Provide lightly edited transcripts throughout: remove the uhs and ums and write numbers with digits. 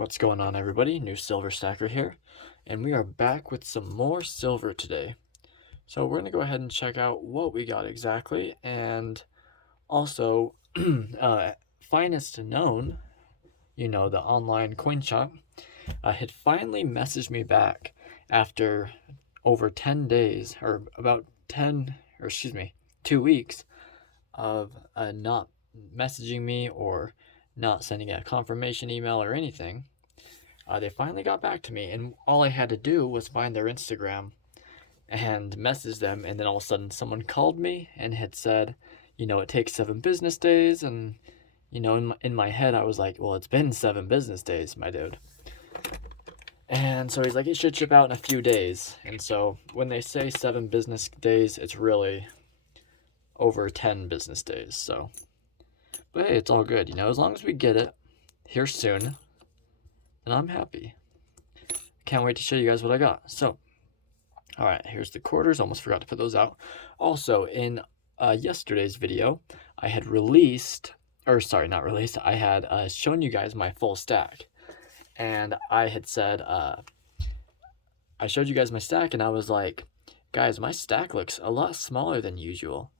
What's going on, everybody? New Silver Stacker here, and we are back with some more silver today. So we're going to go ahead and check out what we got exactly, and also Finest Known, the online coin shop, had finally messaged me back after over 10 days, or about 2 weeks of not messaging me or not sending a confirmation email or anything. They finally got back to me, and all I had to do was find their Instagram and message them, and then all of a sudden someone called me and had said, it takes 7 business days, and, in my head I was like, well, it's been 7 business days, my dude. And so he's like, it should ship out in a few days. And so when they say 7 business days, it's really over 10 business days. So, but hey, it's all good, as long as we get it here soon, and I'm happy. Can't wait to show you guys what I got. So, all right, here's the quarters. Almost forgot to put those out. Also, in yesterday's video, I had I had shown you guys my full stack. And I had said, I showed you guys my stack, and I was like, guys, my stack looks a lot smaller than usual.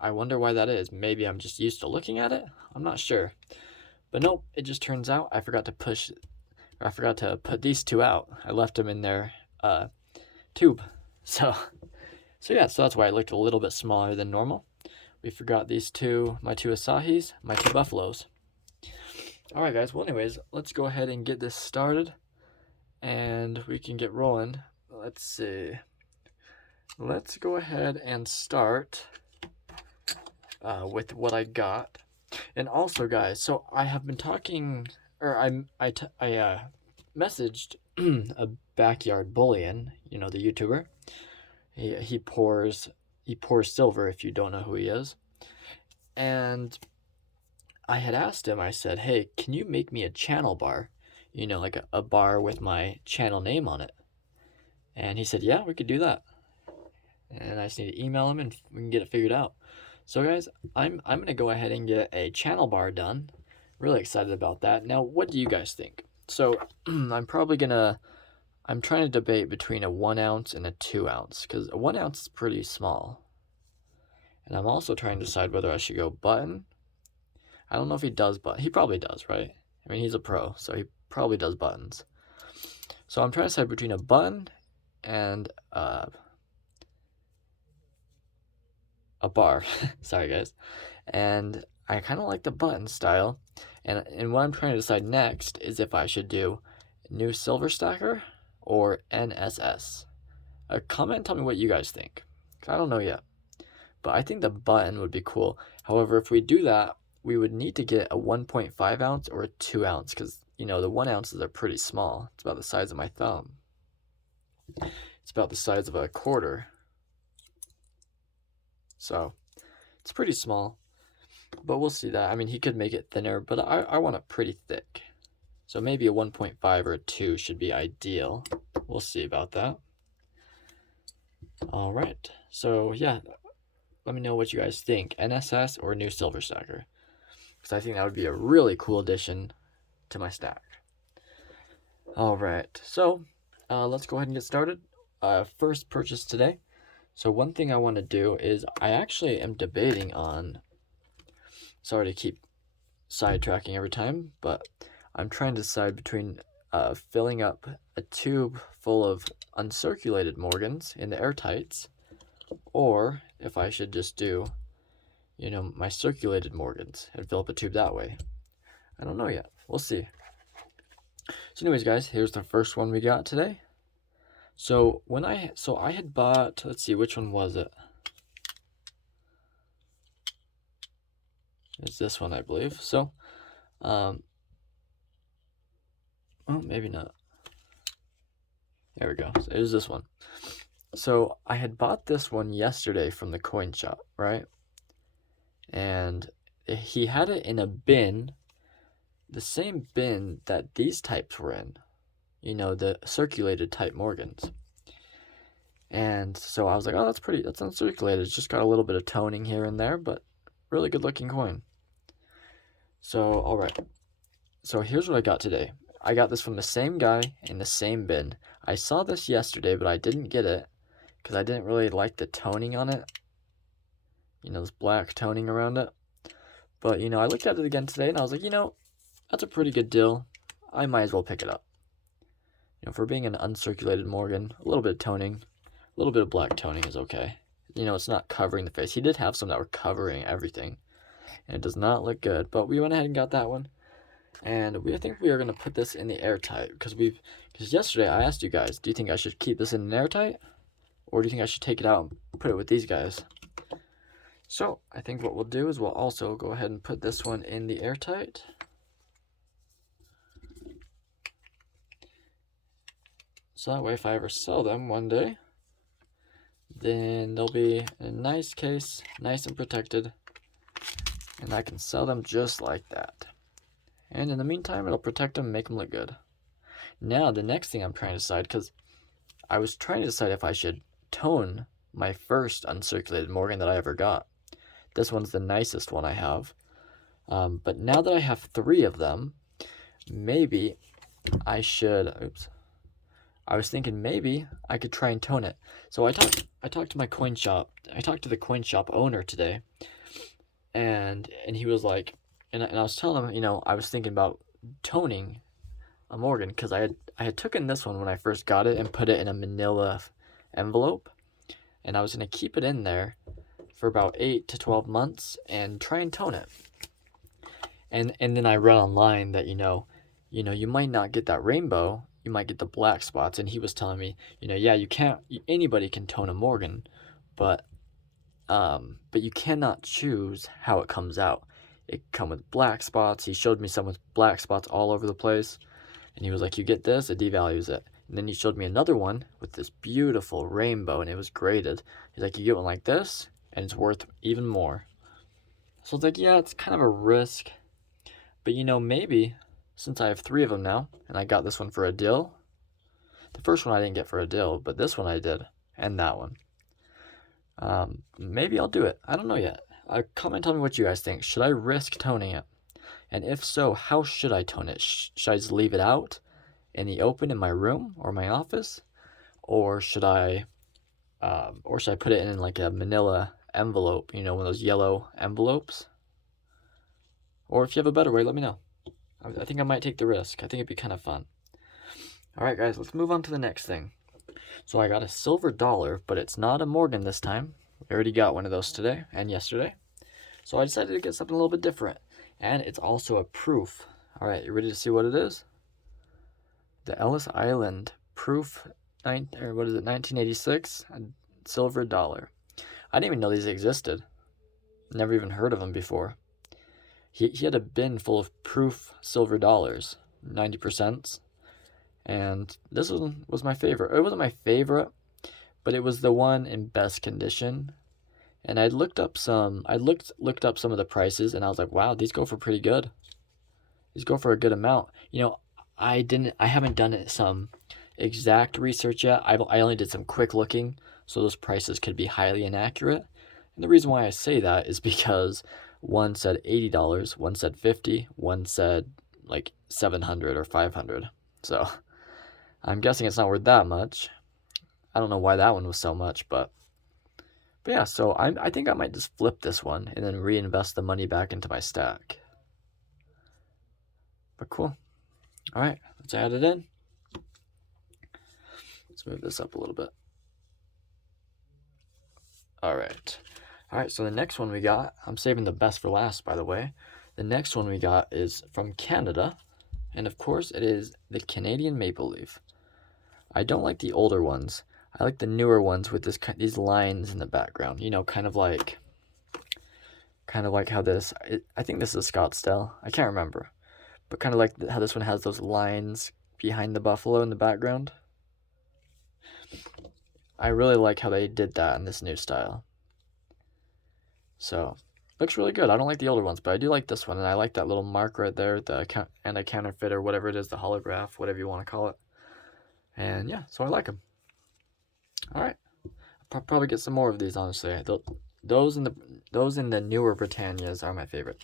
I wonder why that is. Maybe I'm just used to looking at it. I'm not sure. But nope, it just turns out I forgot to put these 2 out. I left them in their tube. So that's why it looked a little bit smaller than normal. We forgot my 2 Asahis, my 2 Buffaloes. All right, guys. Well, anyways, let's go ahead and get this started, and we can get rolling. Let's see. Let's go ahead and start with what I got. And also, guys, so I have been talking, or I messaged a Backyard Bullion, the YouTuber. He pours silver, if you don't know who he is. And I had asked him, I said, hey, can you make me a channel bar? Like a bar with my channel name on it. And he said, yeah, we could do that. And I just need to email him and we can get it figured out. So guys, I'm going to go ahead and get a channel bar done. Really excited about that. Now, what do you guys think? So I'm trying to debate between a 1 ounce and a 2 ounce, because a 1 ounce is pretty small. And I'm also trying to decide whether I should go button. I don't know if he does button. He probably does, right? I mean, he's a pro, so he probably does buttons. So I'm trying to decide between a button and a bar. Sorry, guys. And I kind of like the button style. And what I'm trying to decide next is if I should do New Silver Stacker or NSS. Comment and tell me what you guys think, because I don't know yet. But I think the button would be cool. However, if we do that, we would need to get a 1.5 ounce or a 2 ounce, because, the 1 ounces are pretty small. It's about the size of my thumb. It's about the size of a quarter. So, it's pretty small. But we'll see that. I mean, he could make it thinner, but I want it pretty thick. So maybe a 1.5 or a 2 should be ideal. We'll see about that. All right. So, yeah. Let me know what you guys think. NSS or New Silver Stacker. Because I think that would be a really cool addition to my stack. All right. So, let's go ahead and get started. First purchase today. So one thing I want to do is I actually am debating on... Sorry to keep sidetracking every time, but I'm trying to decide between filling up a tube full of uncirculated Morgans in the airtights, or if I should just do, my circulated Morgans and fill up a tube that way. I don't know yet. We'll see. So anyways, guys, here's the first one we got today. So I had bought, let's see, which one was it? It's this one, I believe. So, well, maybe not. There we go. So it was this one. So I had bought this one yesterday from the coin shop, right? And he had it in a bin, the same bin that these types were in, the circulated type Morgans. And so I was like, oh, that's uncirculated. It's just got a little bit of toning here and there, but really good looking coin. So, all right. So here's what I got today. I got this from the same guy in the same bin. I saw this yesterday, but I didn't get it because I didn't really like the toning on it. You know, this black toning around it. But, you know, I looked at it again today and I was like, you know, that's a pretty good deal. I might as well pick it up. You know, for being an uncirculated Morgan, a little bit of toning, a little bit of black toning is okay. You know, it's not covering the face. He did have some that were covering everything, and it does not look good. But we went ahead and got that one, and I think we are going to put this in the airtight because yesterday I asked you guys, do you think I should keep this in an airtight, or do you think I should take it out and put it with these guys? So I think what we'll do is we'll also go ahead and put this one in the airtight. So that way, if I ever sell them one day, then they'll be in a nice case, nice and protected, and I can sell them just like that. And in the meantime, it'll protect them, make them look good. Now, the next thing I'm trying to decide, because I was trying to decide if I should tone my first uncirculated Morgan that I ever got. This one's the nicest one I have. But now that I have 3 of them, maybe I should, I was thinking maybe I could try and tone it. So I talked to my coin shop. I talked to the coin shop owner today, and he was like, and I was telling him, you know, I was thinking about toning a Morgan because I had taken this one when I first got it and put it in a manila envelope, and I was gonna keep it in there for about 8 to 12 months and try and tone it. And then I read online that you know you might not get that rainbow. You might get the black spots, and he was telling me, you know, yeah, anybody can tone a Morgan, but you cannot choose how it comes out. It come with black spots. He showed me some with black spots all over the place, and he was like, you get this, it devalues it. And then he showed me another one with this beautiful rainbow, and it was graded. He's like, you get one like this, and it's worth even more. So it's like, yeah, it's kind of a risk, but you know, maybe since I have 3 of them now, and I got this one for a deal. The first one I didn't get for a deal, but this one I did, and that one. Maybe I'll do it. I don't know yet. Comment, tell me what you guys think. Should I risk toning it? And if so, how should I tone it? Should I just leave it out in the open in my room or my office? Or should I put it in like a manila envelope, you know, one of those yellow envelopes? Or if you have a better way, let me know. I think I might take the risk. I think it'd be kind of fun. All right, guys, let's move on to the next thing. So I got a silver dollar, but it's not a Morgan this time. We already got one of those today and yesterday. So I decided to get something a little bit different. And it's also a proof. All right, you ready to see what it is? The Ellis Island proof, 1986, silver dollar. I didn't even know these existed. Never even heard of them before. He had a bin full of proof silver dollars, 90%. And this one was my favorite. It wasn't my favorite, but it was the one in best condition. And I looked up some of the prices, and I was like, wow, these go for pretty good. These go for a good amount. You know, I haven't done some exact research yet. I only did some quick looking, so those prices could be highly inaccurate. And the reason why I say that is because one said $80, one said $50, one said like $700 or $500. So I'm guessing it's not worth that much. I don't know why that one was so much, but yeah, so I think I might just flip this one and then reinvest the money back into my stack. But cool. All right, let's add it in. Let's move this up a little bit. All right, so the next one we got, I'm saving the best for last, by the way. The next one we got is from Canada, and of course it is the Canadian maple leaf. I don't like the older ones. I like the newer ones with these lines in the background. You know, kind of like how this, I think this is Scottsdale. I can't remember. But kind of like how this one has those lines behind the buffalo in the background. I really like how they did that in this new style. So, looks really good. I don't like the older ones, but I do like this one. And I like that little mark right there, a counterfeit or whatever it is, the holograph, whatever you want to call it. And yeah, so I like them. All right. I'll probably get some more of these, honestly. Those in the newer Britannias are my favorite.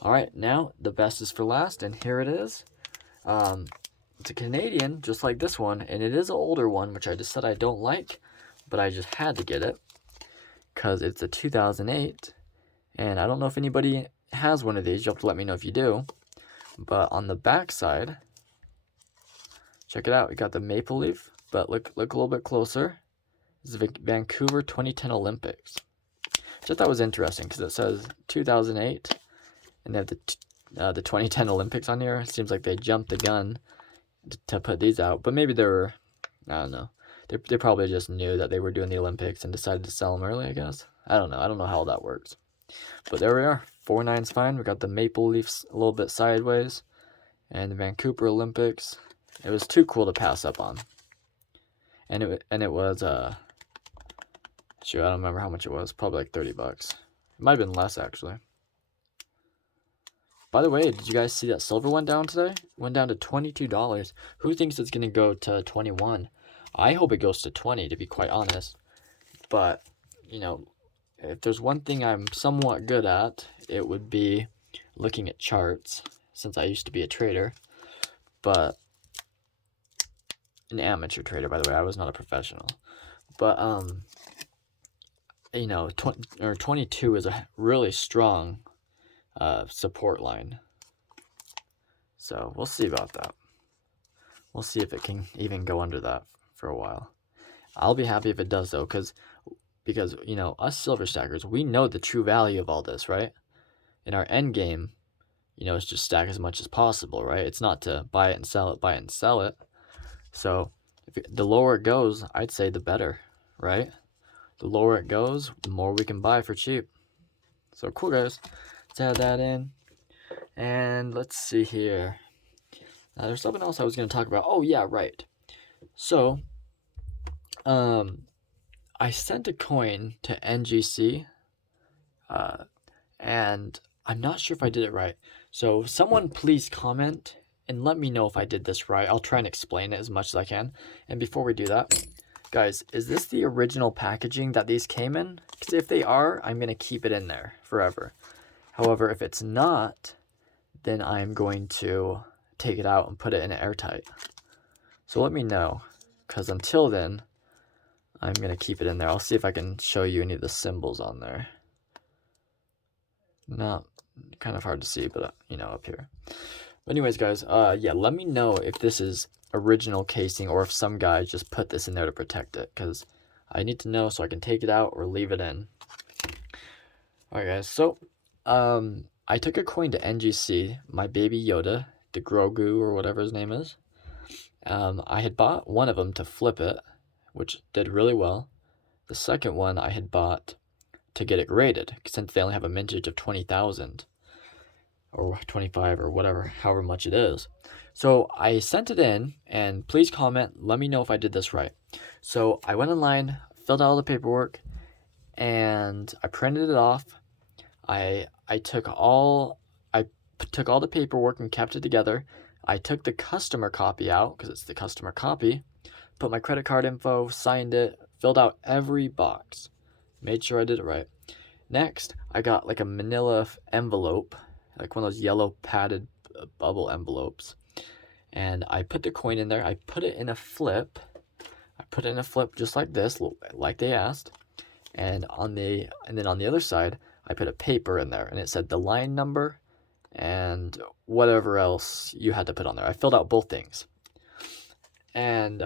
All right, now the best is for last, and here it is. It's a Canadian, just like this one, and it is an older one, which I just said I don't like, but I just had to get it because it's a 2008, and I don't know if anybody has one of these. You'll have to let me know if you do. But on the back side, check it out. We got the maple leaf, but look a little bit closer. This is the Vancouver 2010 Olympics. Which I thought was interesting because it says 2008, and they have the 2010 Olympics on here. It seems like they jumped the gun to put these out, but maybe they were, I don't know. They probably just knew that they were doing the Olympics and decided to sell them early, I guess. I don't know. I don't know how that works. But there we are. 4.9's fine. We got the maple leafs a little bit sideways, and the Vancouver Olympics. It was too cool to pass up on. And it was shoot, I don't remember how much it was. Probably like $30. It might have been less actually. By the way, did you guys see that silver went down today? It went down to $22. Who thinks it's gonna go to 21? I hope it goes to 20, to be quite honest. But you know, if there's one thing I'm somewhat good at, it would be looking at charts, since I used to be a trader. But an amateur trader, by the way. I was not a professional. But you know, 22 is a really strong support line. So we'll see about that. We'll see if it can even go under that for a while. I'll be happy if it does though, because you know, us silver stackers, we know the true value of all this, right? In our end game, you know, it's just stack as much as possible, right? It's not to buy it and sell it, buy it and sell it. So the lower it goes, I'd say the better, right? The lower it goes, the more we can buy for cheap. So cool, guys. Let's add that in. And let's see here. There's something else I was going to talk about. Oh, yeah, right. So, I sent a coin to NGC, and I'm not sure if I did it right. So someone please comment and let me know if I did this right. I'll try and explain it as much as I can. And before we do that, guys, is this the original packaging that these came in? Because if they are, I'm going to keep it in there forever. However, if it's not, then I'm going to take it out and put it in airtight. So let me know, because until then, I'm going to keep it in there. I'll see if I can show you any of the symbols on there. Not kind of hard to see, but you know, up here. But anyways, guys, yeah, let me know if this is original casing or if some guy just put this in there to protect it, because I need to know so I can take it out or leave it in. Alright, guys, so I took a coin to NGC, my baby Yoda, the Grogu or whatever his name is. I had bought one of them to flip it, which did really well. The second one I had bought to get it graded, since they only have a mintage of 20,000 or 25 or whatever, however much it is. So I sent it in, and please comment, let me know if I did this right. So I went online, filled out all the paperwork, and I printed it off. I took all the paperwork and kept it together. I took the customer copy out, because it's the customer copy, put my credit card info, signed it, filled out every box, made sure I did it right. Next, I got like a manila envelope, like one of those yellow padded bubble envelopes, and I put the coin in there. I put it in a flip. I put it in a flip just like this, like they asked, and then on the other side, I put a paper in there, and it said the line number and whatever else you had to put on there. I filled out both things. And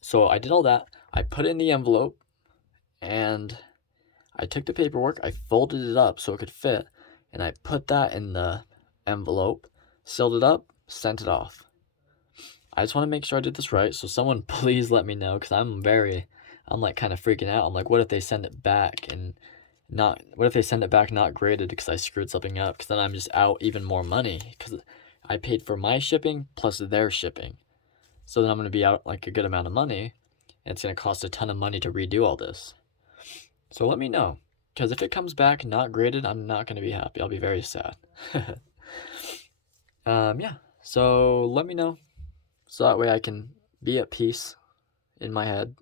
so I did all that. I put it in the envelope, and I took the paperwork, I folded it up so it could fit, and I put that in the envelope, sealed it up, sent it off. I just want to make sure I did this right, so someone please let me know, because I'm like kind of freaking out. I'm like, what if they send it back not graded because I screwed something up? Because then I'm just out even more money, because I paid for my shipping plus their shipping. So then I'm going to be out like a good amount of money, and it's going to cost a ton of money to redo all this. So let me know, because if it comes back not graded, I'm not going to be happy. I'll be very sad. Yeah, so let me know, so that way I can be at peace in my head.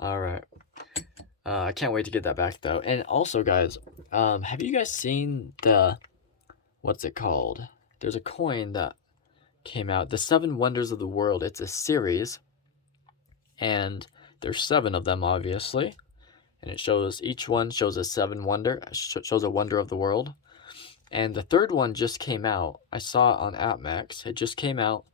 Alright. I can't wait to get that back, though. And also, guys, have you guys seen the there's a coin that came out, the 7 Wonders of the World. It's a series, and there's 7 of them, obviously, and it shows, each one shows a 7 wonder, shows a wonder of the world. And the 3rd one just came out. I saw it on AppMax. It just came out.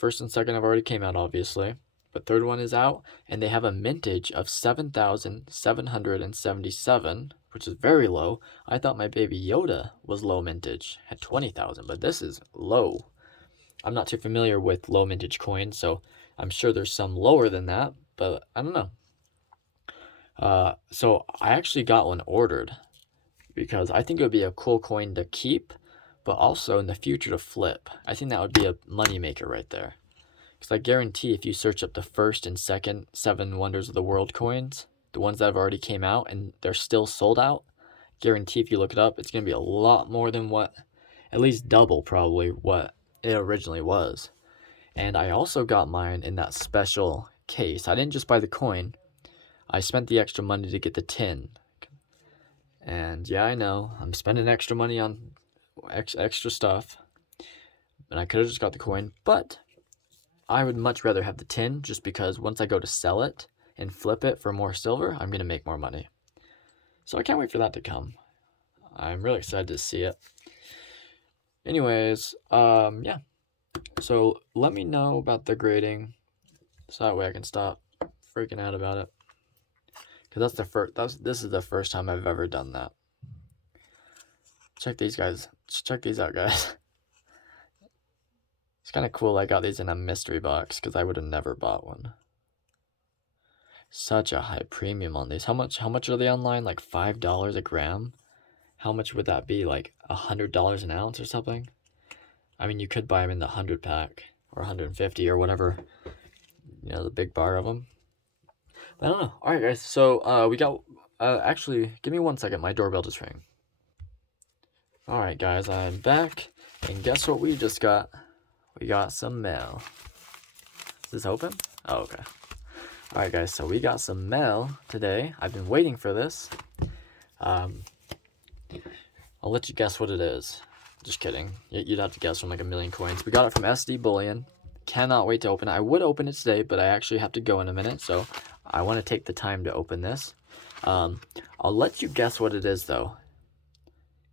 1st and 2nd have already came out, obviously, but 3rd one is out, and they have a mintage of 7,777, which is very low. I thought my Baby Yoda was low mintage, had 20,000, but this is low. I'm not too familiar with low mintage coins, so I'm sure there's some lower than that, but I don't know. So I actually got one ordered because I think it would be a cool coin to keep, but also in the future to flip. I think that would be a money maker right there. Because I guarantee if you search up the 1st and 2nd 7 Wonders of the World coins, the ones that have already came out and they're still sold out, guarantee if you look it up, it's going to be a lot more than what, at least double probably what it originally was. And I also got mine in that special case. I didn't just buy the coin. I spent the extra money to get the tin. And yeah, I know, I'm spending extra money on extra stuff. And I could have just got the coin, but I would much rather have the tin, just because once I go to sell it and flip it for more silver, I'm going to make more money. So I can't wait for that to come. I'm really excited to see it. Anyways, yeah. So let me know about the grading, so that way I can stop freaking out about it. Because this is the first time I've ever done that. Check these out, guys. It's kind of cool I got these in a mystery box, because I would have never bought one. Such a high premium on these. How much are they online? Like $5 a gram? How much would that be? Like $100 an ounce or something? I mean, you could buy them in the 100 pack or 150 or whatever, you know, the big bar of them. But I don't know. All right, guys. So we got. Actually, give me 1 second. My doorbell just rang. All right, guys. I'm back, and guess what we just got? We got some mail. Is this open? Oh, okay. All right, guys. So we got some mail today. I've been waiting for this. I'll let you guess what it is. Just kidding. You'd have to guess from like a million coins. We got it from SD Bullion. Cannot wait to open it. I would open it today, but I actually have to go in a minute, so I want to take the time to open this. I'll let you guess what it is, though.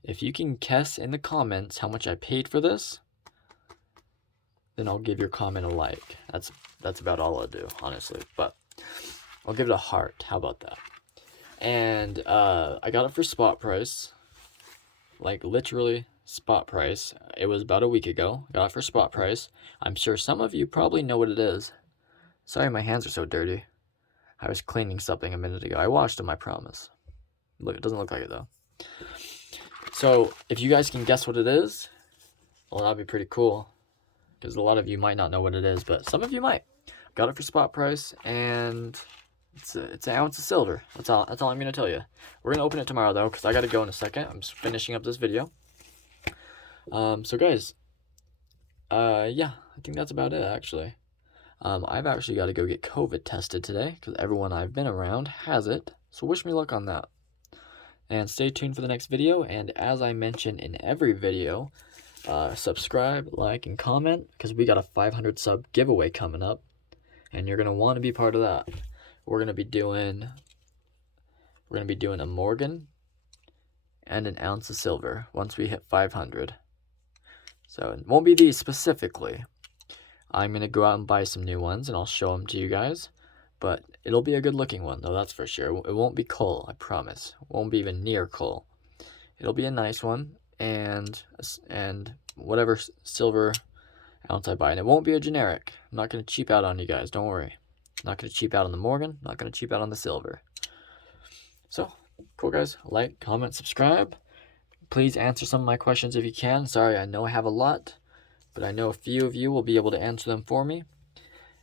If you can guess in the comments how much I paid for this, then I'll give your comment a like. That's about all I'll do, honestly. But I'll give it a heart. How about that? And I got it for spot price. Like, literally spot price. It was about a week ago. Got it for spot price. I'm sure some of you probably know what it is. Sorry, my hands are so dirty. I was cleaning something a minute ago. I washed them, I promise. Look, it doesn't look like it, though. So, if you guys can guess what it is, well, that'd be pretty cool. Because a lot of you might not know what it is, but some of you might. Got it for spot price, and it's an ounce of silver. That's all I'm going to tell you. We're going to open it tomorrow, though, because I got to go in a second. I'm just finishing up this video. So, guys, yeah, I think that's about it, actually. I've actually got to go get COVID tested today, because everyone I've been around has it. So wish me luck on that. And stay tuned for the next video, and as I mention in every video, subscribe, like, and comment, because we got a 500 sub giveaway coming up, and you're going to want to be part of that. We're going to be doing a Morgan and an ounce of silver once we hit 500. So it won't be these specifically. I'm going to go out and buy some new ones, and I'll show them to you guys. But it'll be a good-looking one, though, that's for sure. It won't be coal, I promise. It won't be even near coal. It'll be a nice one, and whatever silver ounce I buy. And it won't be a generic. I'm not going to cheap out on you guys, don't worry. I'm not going to cheap out on the Morgan. I'm not going to cheap out on the silver. So, cool, guys. Like, comment, subscribe. Please answer some of my questions if you can. Sorry, I know I have a lot, but I know a few of you will be able to answer them for me.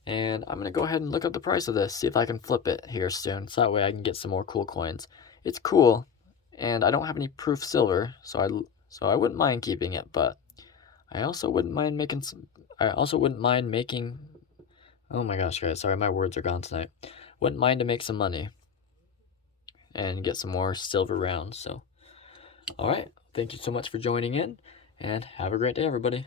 And I'm going to go ahead and look up the price of this, see if I can flip it here soon, so that way I can get some more cool coins. It's cool, and I don't have any proof silver, so I wouldn't mind keeping it, but I also wouldn't mind making oh my gosh, guys, sorry, my words are gone tonight. Wouldn't mind to make some money and get some more silver rounds. So, all right, thank you so much for joining in, and have a great day, everybody.